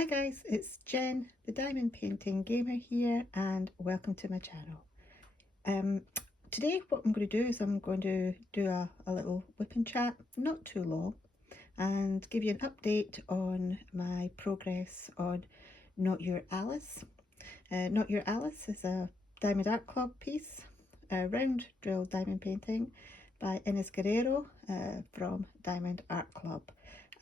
Hi guys, it's Jen, the Diamond Painting Gamer here, and welcome to my channel. Today what I'm going to do is I'm going to do a little whip and chat, not too long, and give you an update on my progress on Not Your Alice. Not Your Alice is a Diamond Art Club piece, a round drill diamond painting by Ines Guerrero from Diamond Art Club.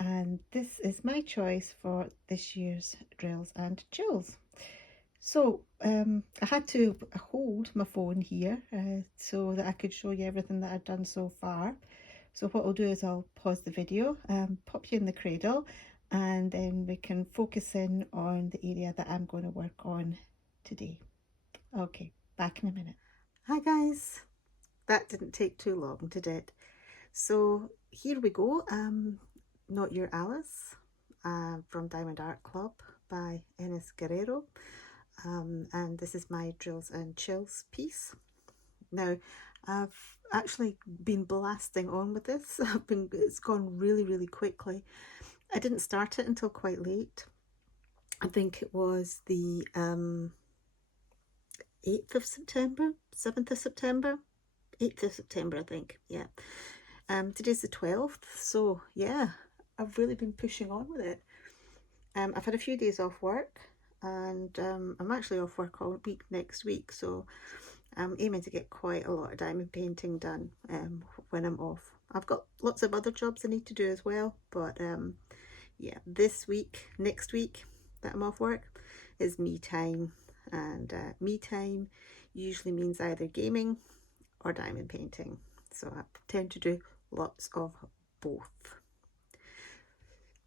And this is my choice for this year's drills and chills. So I had to hold my phone here so that I could show you everything that I've done so far. So what I'll do is I'll pause the video, pop you in the cradle, and then we can focus in on the area that I'm going to work on today. Okay, back in a minute. Hi guys, that didn't take too long, did it? So here we go. Not Your Alice from Diamond Art Club by Ines Guerrero. And this is my drills and chills piece. Now, I've actually been blasting on with this. It's gone really quickly. I didn't start it until quite late. I think it was the 8th of September, 7th of September, 8th of September, I think, yeah. Today's the 12th, so yeah, I've really been pushing on with it. I've had a few days off work, and I'm actually off work all week next week, so I'm aiming to get quite a lot of diamond painting done when I'm off. I've got lots of other jobs I need to do as well, but yeah, this week, next week that I'm off work is me time, and me time usually means either gaming or diamond painting, so I tend to do lots of both.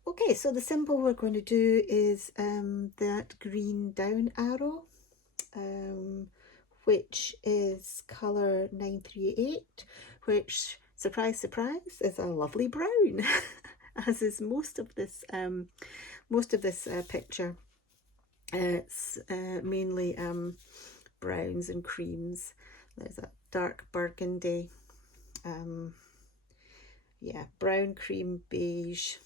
Okay, so the symbol we're going to do is that green down arrow, which is colour 938, which, surprise surprise, is a lovely brown, as is most of this picture. It's mainly browns and creams. There's a dark burgundy, yeah, brown, cream, beige.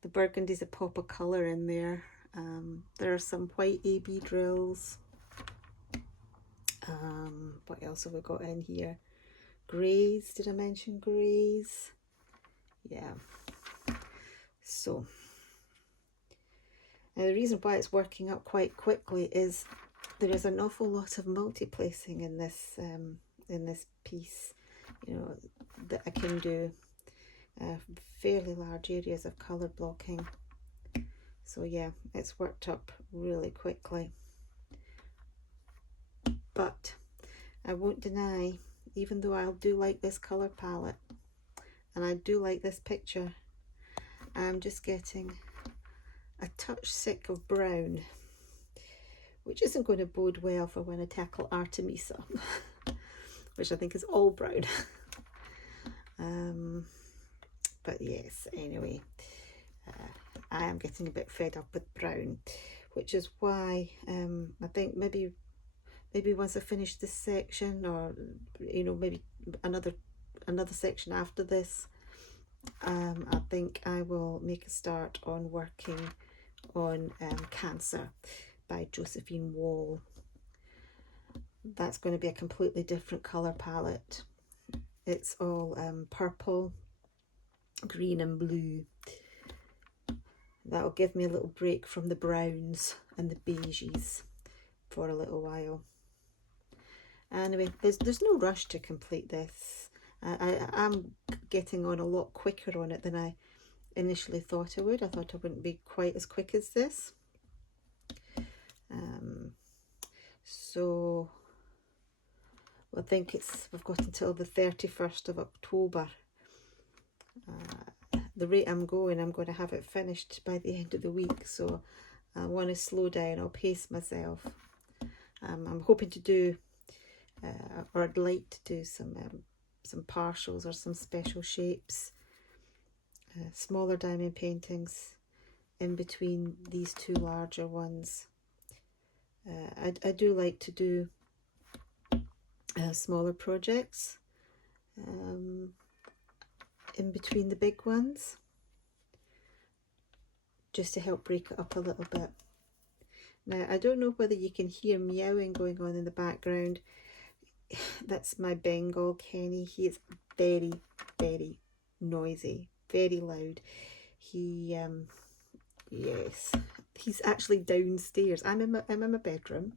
The burgundy's a pop of colour in there. There are some white AB drills. What else have we got in here? Greys, did I mention greys? Yeah. So, now the reason why it's working up quite quickly is there is an awful lot of multi-placing in this piece. You know, that I can do fairly large areas of colour blocking. So yeah, it's worked up really quickly. But I won't deny, even though I do like this colour palette and I do like this picture, I'm just getting a touch sick of brown, which isn't going to bode well for when I tackle Artemisa, which I think is all brown. But yes, anyway, I am getting a bit fed up with brown, which is why I think maybe once I finish this section, or you know, maybe another section after this, I think I will make a start on working on Cancer by Josephine Wall. That's going to be a completely different colour palette. It's all purple, green and blue. That'll give me a little break from the browns and the beiges for a little while. Anyway, there's no rush to complete this. I'm getting on a lot quicker on it than I initially thought I would. I thought I wouldn't be quite as quick as this. So I think we've got until the 31st of October. The rate I'm going to have it finished by the end of the week, so I want to slow down. I'll pace myself. I'm hoping to do, or I'd like to do some partials or some special shapes, smaller diamond paintings in between these two larger ones. I do like to do smaller projects in between the big ones, just to help break it up a little bit. Now, I don't know whether you can hear meowing going on in the background. That's my Bengal Kenny. He is very, very noisy, very loud. He, yes, he's actually downstairs. I'm in my bedroom,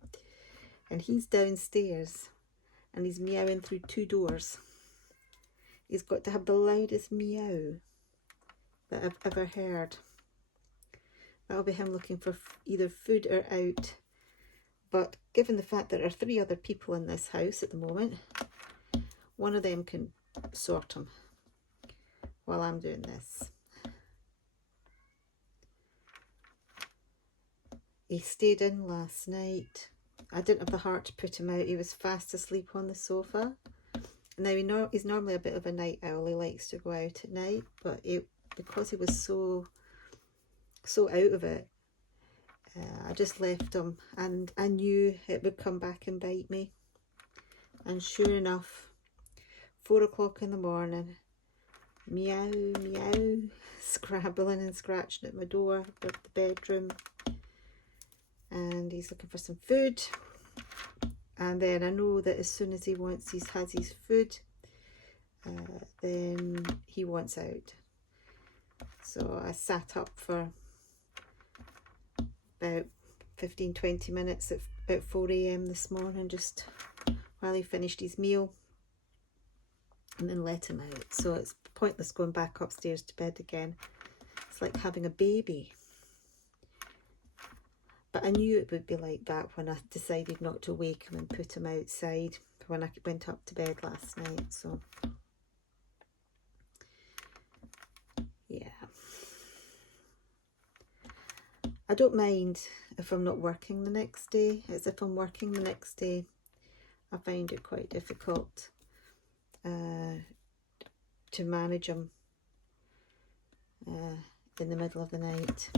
and he's downstairs, and he's meowing through 2 doors. He's got to have the loudest meow that I've ever heard. That'll be him looking for either food or out. But given the fact there are 3 other people in this house at the moment, one of them can sort him while I'm doing this. He stayed in last night. I didn't have the heart to put him out. He was fast asleep on the sofa. Now, he's normally a bit of a night owl. He likes to go out at night, but because he was so out of it, I just left him, and I knew it would come back and bite me. And sure enough, 4 o'clock in the morning, meow, meow, scrabbling and scratching at my door of the bedroom. And he's looking for some food. And then I know that as soon as he has his food, then he wants out. So I sat up for about 15-20 minutes at about 4 AM this morning, just while he finished his meal, and then let him out. So it's pointless going back upstairs to bed again. It's like having a baby. But I knew it would be like that when I decided not to wake him and put him outside when I went up to bed last night. So yeah, I don't mind if I'm not working the next day. As if I'm working the next day, I find it quite difficult to manage him in the middle of the night.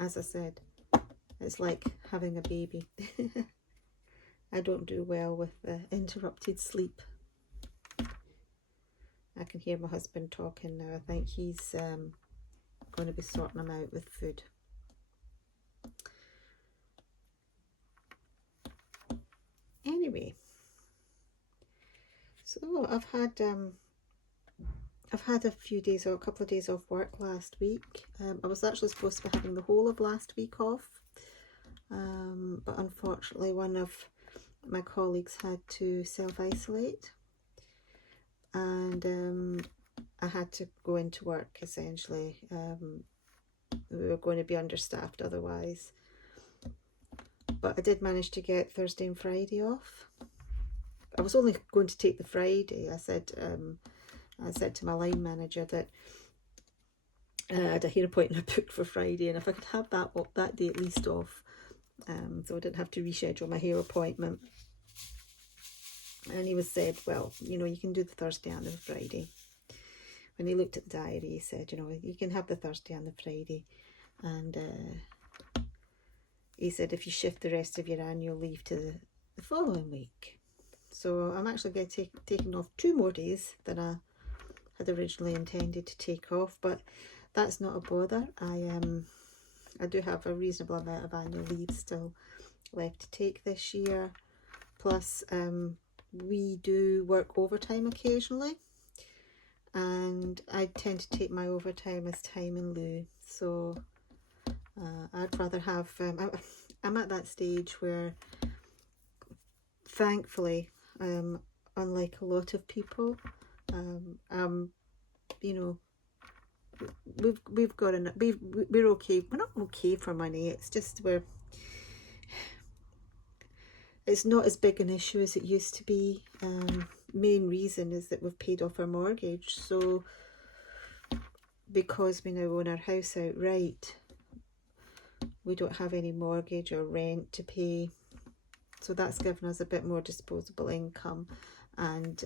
As I said, it's like having a baby. I don't do well with interrupted sleep. I can hear my husband talking now. I think he's going to be sorting him out with food. Anyway, so I've had a few days or a couple of days off work last week. I was actually supposed to be having the whole of last week off, but unfortunately one of my colleagues had to self-isolate, and I had to go into work essentially. We were going to be understaffed otherwise. But I did manage to get Thursday and Friday off. I was only going to take the Friday. I said to my line manager that I had a hair appointment booked for Friday, and if I could have that day at least off, so I didn't have to reschedule my hair appointment. And he said, well, you can do the Thursday and the Friday. When he looked at the diary, he said, you can have the Thursday and the Friday, and he said if you shift the rest of your annual leave to the following week. So I'm actually going to taking off 2 more days than I had originally intended to take off, but that's not a bother. I do have a reasonable amount of annual leave still left to take this year. Plus, we do work overtime occasionally, and I tend to take my overtime as time in lieu. So I'd rather have, I'm at that stage where, thankfully, unlike a lot of people, we've got enough, we're okay. We're not okay for money. It's just it's not as big an issue as it used to be. Main reason is that we've paid off our mortgage. So because we now own our house outright, we don't have any mortgage or rent to pay. So that's given us a bit more disposable income. And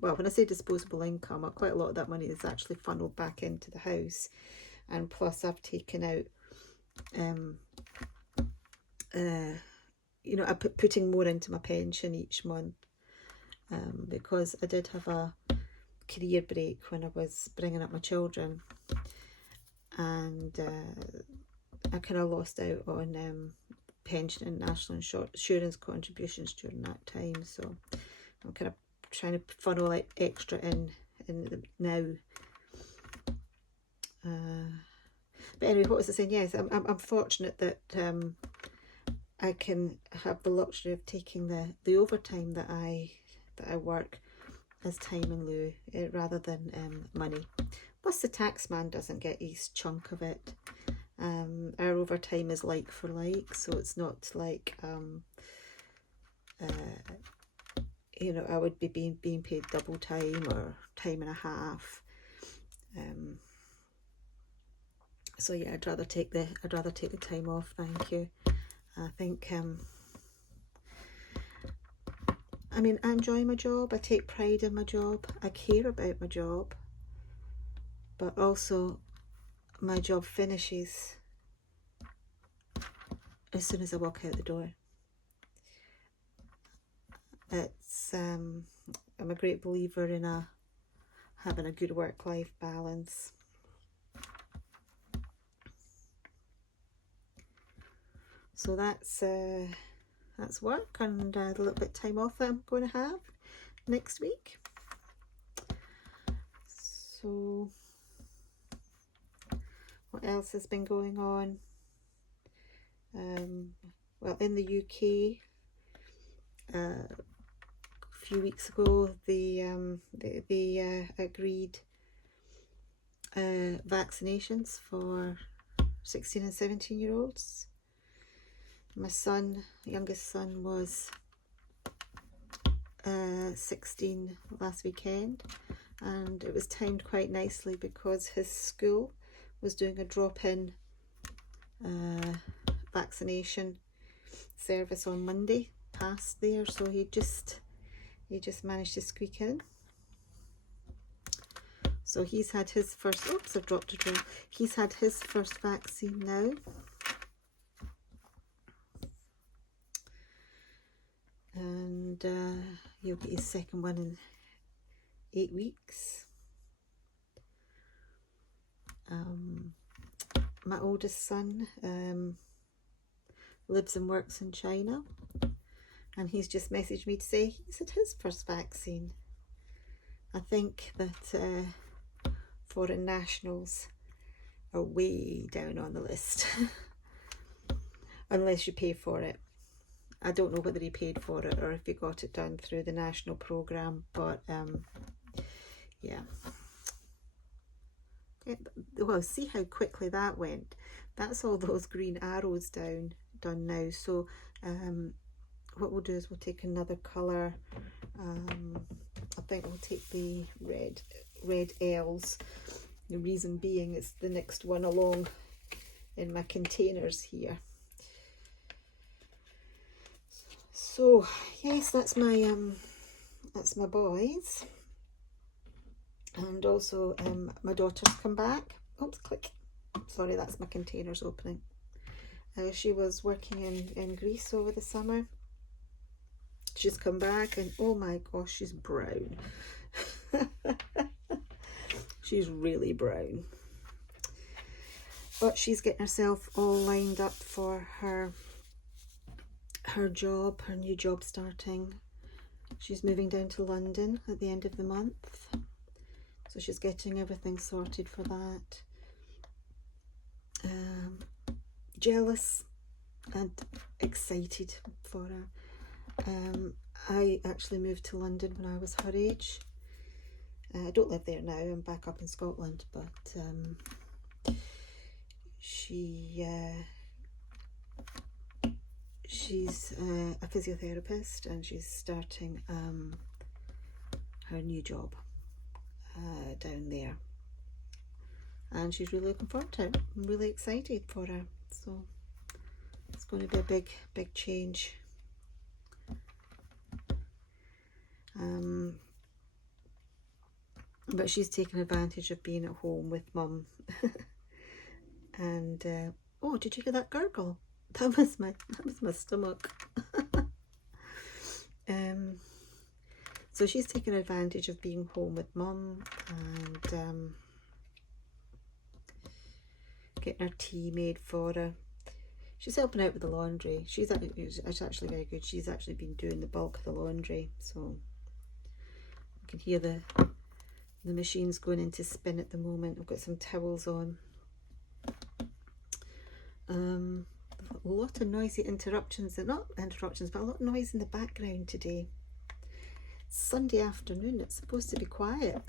well, when I say disposable income, quite a lot of that money is actually funneled back into the house. And plus I've taken out I'm putting more into my pension each month, because I did have a career break when I was bringing up my children, and I kind of lost out on pension and national insurance contributions during that time, so I'm kind of trying to funnel like extra in now. But anyway, what was I saying? Yes, I'm fortunate that I can have the luxury of taking the overtime that I work as time in lieu rather than money. Plus the tax man doesn't get his chunk of it. Our overtime is like for like, so it's not like you know, I would be being paid double time or time and a half. So yeah, I'd rather take the time off, thank you. I think I mean, I enjoy my job, I take pride in my job, I care about my job, but also my job finishes as soon as I walk out the door. It's I'm a great believer in having a good work-life balance. So that's work and the little bit of time off that I'm going to have next week. So what else has been going on? Well, in the UK, a few weeks ago, they agreed vaccinations for 16 and 17-year-olds. My youngest son was 16 last weekend, and it was timed quite nicely because his school was doing a drop-in vaccination service on Monday past there, so he just managed to squeak in. So he's had his first, oops, I've dropped a drill. He's had his first vaccine now. And he'll get his second one in 8 weeks. My oldest son lives and works in China, and he's just messaged me to say he's had his first vaccine. I think that foreign nationals are way down on the list unless you pay for it. I don't know whether he paid for it or if he got it done through the national programme, but yeah. Well, see how quickly that went. That's all those green arrows done now. So what we'll do is we'll take another colour. I think we'll take the red L's. The reason being it's the next one along in my containers here. So yes, that's my boys, and also my daughter's come back. Oops, click. Sorry, that's my containers opening. She was working in Greece over the summer. She's come back, and oh my gosh, she's brown. She's really brown, but she's getting herself all lined up for her job, her new job starting. She's moving down to London at the end of the month, so she's getting everything sorted for that. Jealous and excited for her. I actually moved to London when I was her age. I don't live there now, I'm back up in Scotland, but she's a physiotherapist, and she's starting her new job down there, and she's really looking forward to it. I'm really excited for her, so it's going to be a big change. But she's taken advantage of being at home with mum. And oh, did you hear that gurgle? That was my stomach. So she's taken advantage of being home with mum, and getting her tea made for her. She's helping out with the laundry. It's actually very good. She's actually been doing the bulk of the laundry, so you can hear the machine's going into spin at the moment. I've got some towels on. A lot of noisy interruptions, not interruptions, but a lot of noise in the background today. It's Sunday afternoon, it's supposed to be quiet.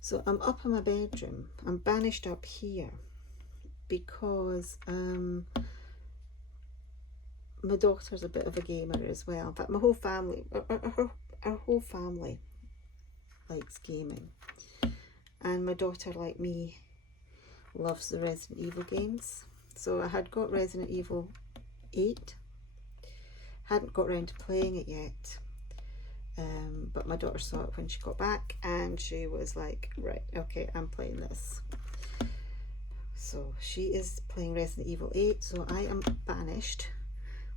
So I'm up in my bedroom. I'm banished up here because my daughter's a bit of a gamer as well. In fact, my whole family, our whole family likes gaming. And my daughter, like me, loves the Resident Evil games. So I had got Resident Evil 8. Hadn't got around to playing it yet. But my daughter saw it when she got back and she was like, right, okay, I'm playing this. So she is playing Resident Evil 8, so I am banished.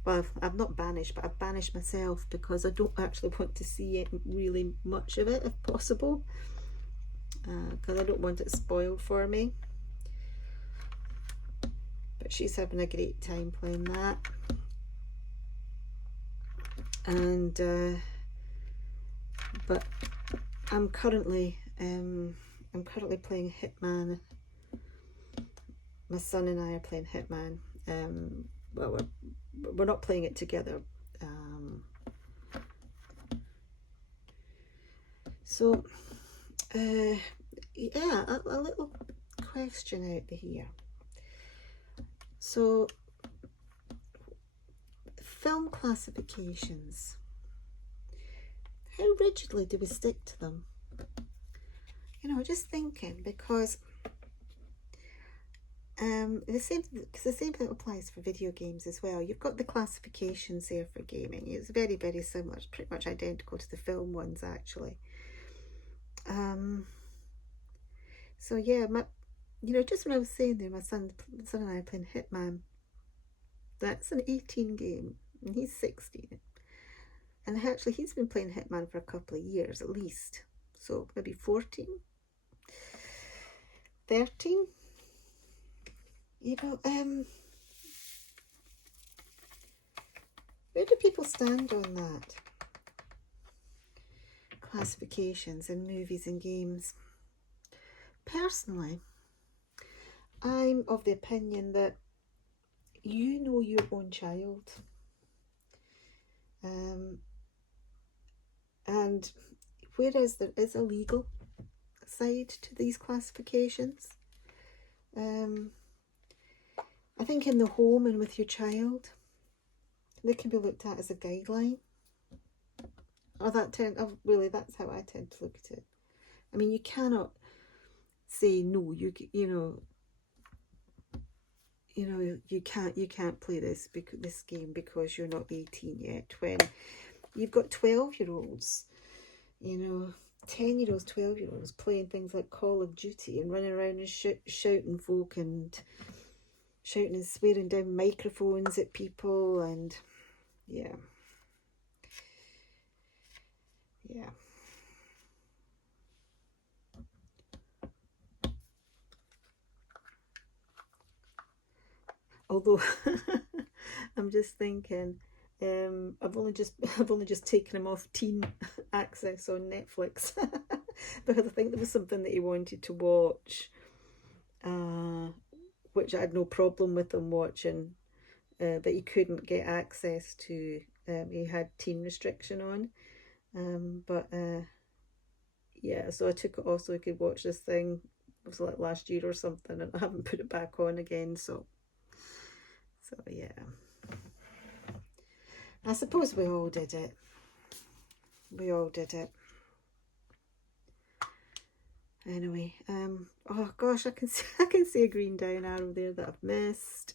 Well, I'm not banished, but I've banished myself because I don't actually want to see it, really much of it, if possible, because I don't want it spoiled for me. But she's having a great time playing that. And but I'm currently playing Hitman. My son and I are playing Hitman. Well, we're not playing it together. So yeah, a little question out here. So film classifications, how rigidly do we stick to them? You know, just thinking, because the same thing applies for video games as well. You've got the classifications there for gaming. It's very, very similar. It's pretty much identical to the film ones, actually. So yeah, just when I was saying there, my son and I are playing Hitman. That's an 18 game, and he's 16. And actually, he's been playing Hitman for a couple of years at least. So maybe 14, 13. You know, where do people stand on that? Classifications in movies and games. Personally, I'm of the opinion that you know your own child. And whereas there is a legal side to these classifications, I think in the home and with your child, they can be looked at as a guideline. Really, that's how I tend to look at it. I mean, you cannot say no. You can't play this game because you're not 18 yet. When you've got 12-year-olds, 10-year-olds, 12-year-olds playing things like Call of Duty and running around and shouting folk and shouting and swearing down microphones at people, and yeah. Although I'm just thinking, I've only just taken him off teen access on Netflix because I think there was something that he wanted to watch, which I had no problem with him watching, but he couldn't get access to. He had teen restriction on, yeah, so I took it off so I could watch this thing. It was like last year or something, and I haven't put it back on again. So yeah, I suppose we all did it. Anyway, oh gosh, I can see a green down arrow there that I've missed.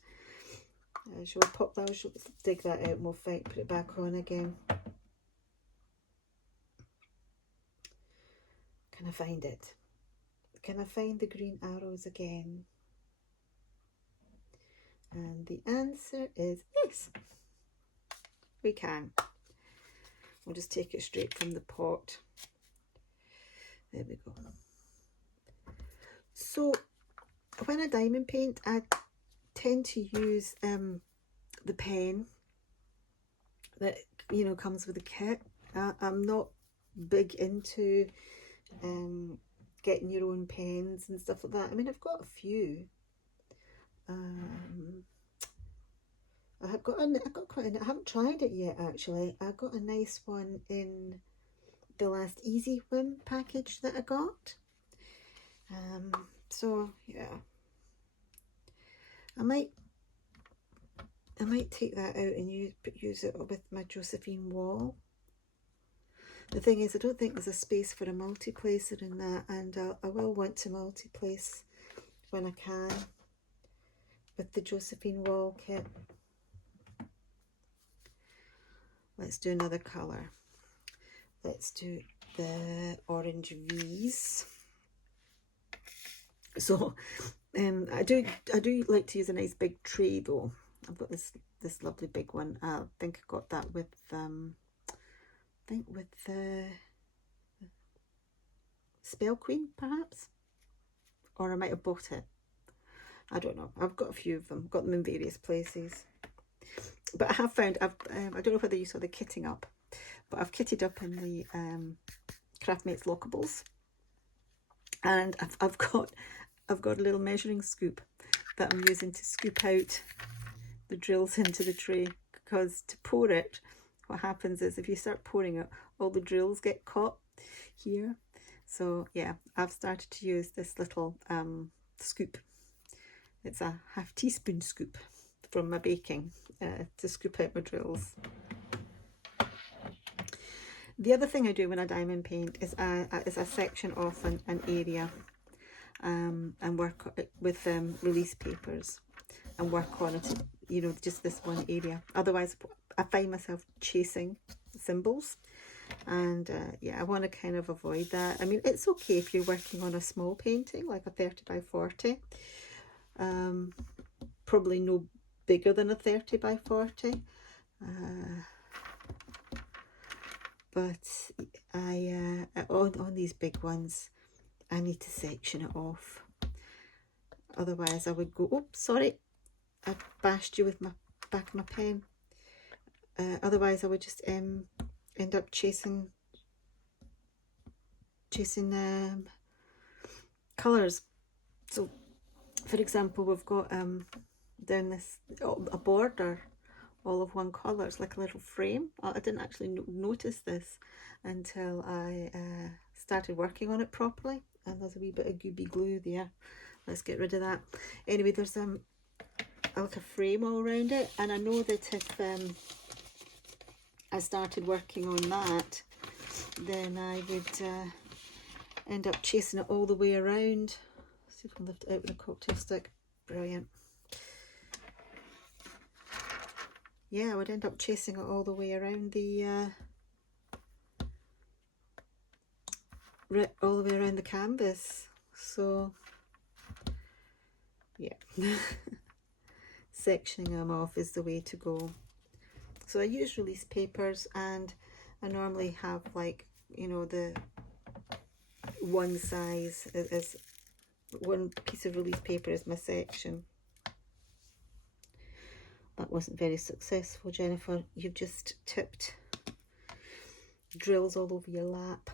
Shall we pop that? Shall we dig that out and we'll put it back on again? Can I find it? Can I find the green arrows again? And the answer is yes. We can. We'll just take it straight from the pot. There we go. So when I diamond paint, I tend to use the pen that, you know, comes with the kit. I'm not big into getting your own pens and stuff like that. I mean, I've got a few. I got quite a, I haven't tried it yet actually. I got a nice one in the last Easy Whim package that I got. So yeah, I might take that out and use it with my Josephine wall. The thing is, I don't think there's a space for a multi-placer in that, and I will want to multi-place when I can with the Josephine wall kit. Let's do another colour. Let's do the orange V's. So I do like to use a nice big tray though. I've got this lovely big one. I think I got that with the Spell Queen perhaps, or I might have bought it. I don't know. I've got a few of them. Got them in various places. But I have found I don't know whether you saw the kitting up, but I've kitted up in the Craftmates Lockables, and I've got a little measuring scoop that I'm using to scoop out the drills into the tray, because to pour it, what happens is if you start pouring it, all the drills get caught here. So yeah, I've started to use this little scoop. It's a half teaspoon scoop from my baking to scoop out my drills. The other thing I do when I diamond paint is I section off an area and work with release papers and work on it, you know, just this one area. Otherwise I find myself chasing symbols, and yeah, I want to kind of avoid that. I mean, it's okay if you're working on a small painting like a 30 by 40, probably no bigger than a 30 by 40, but I on these big ones I need to section it off. Otherwise I would go, oh sorry, I bashed you with my back of my pen. Otherwise I would just end up chasing colours. So for example, we've got down this a border all of one colour. It's like a little frame. I didn't actually notice this until I started working on it properly, and there's a wee bit of gooby glue there. Let's get rid of that. Anyway, there's like a frame all around it, and I know that if I started working on that, then I would end up chasing it all the way around. Let's see if I can lift it out with a cocktail stick. Brilliant. Yeah, I would end up chasing it all the way around the canvas. So yeah, sectioning them off is the way to go. So I use release papers, and I normally have, like, you know, the one size is one piece of release paper is my section. That wasn't very successful, Jennifer. You've just tipped drills all over your lap.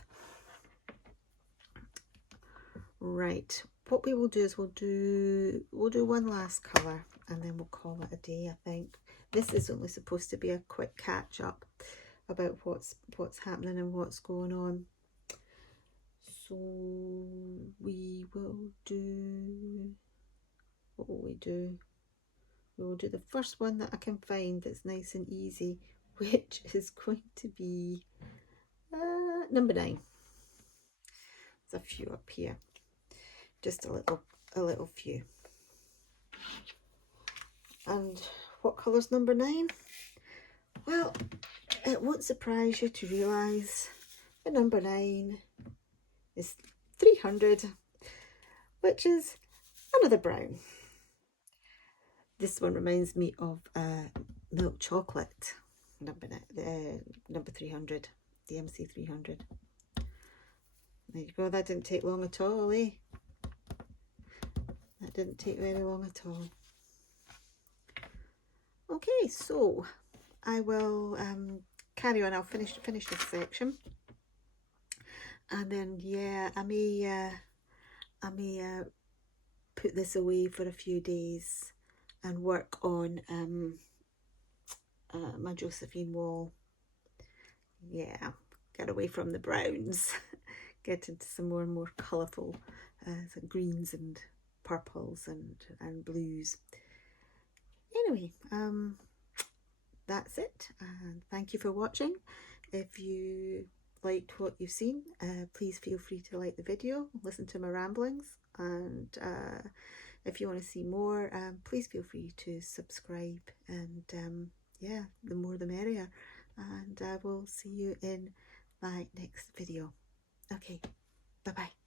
Right, what we will do is we'll do one last colour, and then we'll call it a day. I think this is only supposed to be a quick catch up about what's happening and what's going on. So we will do, what will we do? We will do the first one that I can find that's nice and easy, which is going to be number 9. There's a few up here, just a little few. And what colour's number 9? Well, it won't surprise you to realise that number 9 is 300, which is another brown. This one reminds me of milk chocolate, number 300, the MC 300. There you go, that didn't take long at all, eh? That didn't take very long at all. Okay, so I will carry on. I'll finish this section, and then yeah, I may put this away for a few days and work on my Josephine wall. Yeah, get away from the browns, get into some more and more colourful some greens and purples and blues. Anyway, that's it, and thank you for watching. If you liked what you've seen, please feel free to like the video, listen to my ramblings, and if you want to see more, please feel free to subscribe, and yeah, the more the merrier, and I will see you in my next video. Okay, bye bye.